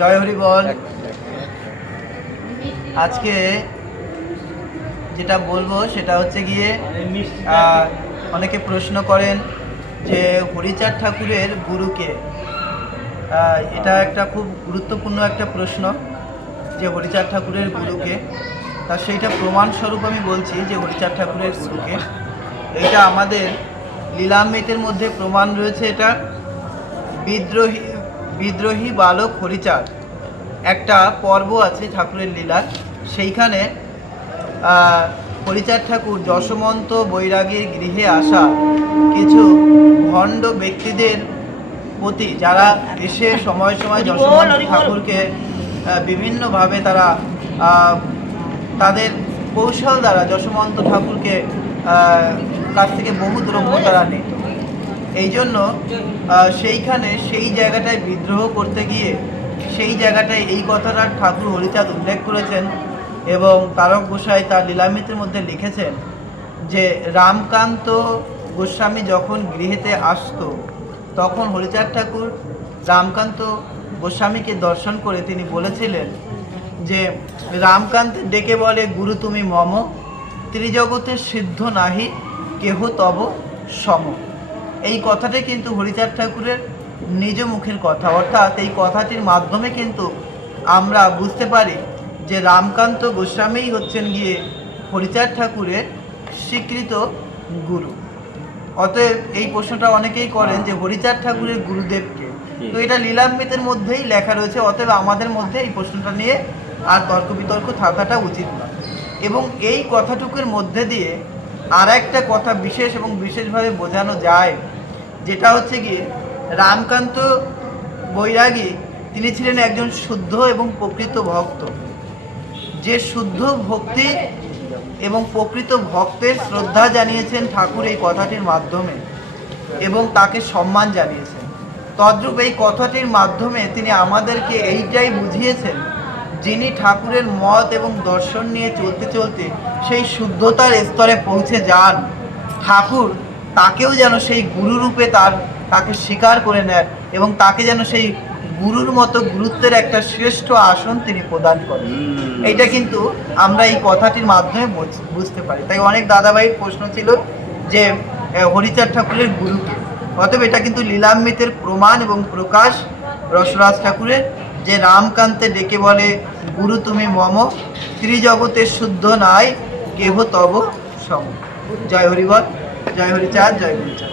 জয় হরি বল। আজকে যেটা বলবো সেটা হচ্ছে গিয়ে অনেকে প্রশ্ন করেন যে হরিচাঁদ ঠাকুরের গুরুকে। এটা একটা খুব গুরুত্বপূর্ণ একটা প্রশ্ন যে হরিচাঁদ ঠাকুরের গুরুকে। তা সেইটা প্রমাণস্বরূপ আমি বলছি যে হরিচাঁদ ঠাকুরের গুরুকে। এটা আমাদের লীলামৃতের মধ্যে প্রমাণ রয়েছে। এটা বিদ্রোহী বালক হরিচাঁদ একটা পর্ব আছে ঠাকুরের লীলার। সেইখানে হরিচাঁদ ঠাকুর যশোমন্ত বৈরাগীর গৃহে আসা কিছু ভণ্ড ব্যক্তিদের প্রতি, যারা এসে সময় সময় যশোমন্ত ঠাকুরকে বিভিন্নভাবে তারা তাদের কৌশল দ্বারা যশোমন্ত ঠাকুরকে কাছ থেকে বহু দ্রব্য তারা নিত। এই জন্য সেইখানে সেই জায়গাটায় বিদ্রোহ করতে গিয়ে সেই জায়গাটায় এই কথাটা ঠাকুর হরিচাঁদ উল্লেখ করেছেন এবং তারক গোসাই তার লীলামৃতের মধ্যে লিখেছেন যে রামকান্ত গোস্বামী যখন গৃহেতে আসতো তখন হরিচাঁদ ঠাকুর রামকান্ত গোস্বামীকে দর্শন করে তিনি বলেছিলেন যে রামকান্ত ডেকে বলে, গুরু তুমি মম, ত্রিজগতে সিদ্ধ নাহি কেহ তব সম। এই কথাটি কিন্তু হরিচাঁদ ঠাকুরের নিজ মুখের কথা, অর্থাৎ এই কথাটির মাধ্যমে কিন্তু আমরা বুঝতে পারি যে রামকান্ত গোস্বামী হচ্ছেন গিয়ে হরিচাঁদ ঠাকুরের স্বীকৃত গুরু। অতএব এই প্রশ্নটা অনেকেই করেন যে হরিচাঁদ ঠাকুরের গুরুদেবকে, তো এটা লীলামৃতের মধ্যেই লেখা রয়েছে। অতএব আমাদের মধ্যে এই প্রশ্নটা নিয়ে আর তর্ক বিতর্ক থাকাটা উচিত না। এবং এই কথাটুকুর মধ্যে দিয়ে আর একটা কথা বিশেষ এবং বিশেষভাবে বোঝানো যায়, যেটা হচ্ছে গিয়ে রামকান্ত বৈরাগী তিনি ছিলেন একজন শুদ্ধ এবং প্রকৃত ভক্ত, যে শুদ্ধ ভক্তি এবং প্রকৃত ভক্তের শ্রদ্ধা জানিয়েছেন ঠাকুর এই কথাটির মাধ্যমে এবং তাকে সম্মান জানিয়েছেন। তদ্রূপ এই কথাটির মাধ্যমে তিনি আমাদেরকে এইটাই বুঝিয়েছেন, যিনি ঠাকুরের মত এবং দর্শন নিয়ে চলতে চলতে সেই শুদ্ধতার স্তরে পৌঁছে যান, ঠাকুর তাকেও যেন সেই গুরুরূপে তাকে স্বীকার করে নেন এবং তাকে যেন সেই গুরুর মতো গুরুত্বের একটা শ্রেষ্ঠ আসন তিনি প্রদান করেন। এইটা কিন্তু আমরা এই কথাটির মাধ্যমে বুঝতে পারি। তাই অনেক দাদাভাইয়ের প্রশ্ন ছিল যে হরিচাঁদ ঠাকুরের গুরুকে। অতএব এটা কিন্তু লীলামৃতের প্রমাণ এবং প্রকাশ রসরাজ ঠাকুরের, যে রামকান্তে ডেকে বলে, গুরু তুমি মম, ত্রিজগতের শুদ্ধ নাই কেহ তব সম। জয় হরিবল, জয় হরিচাঁদ, জয় হরিচাঁদ।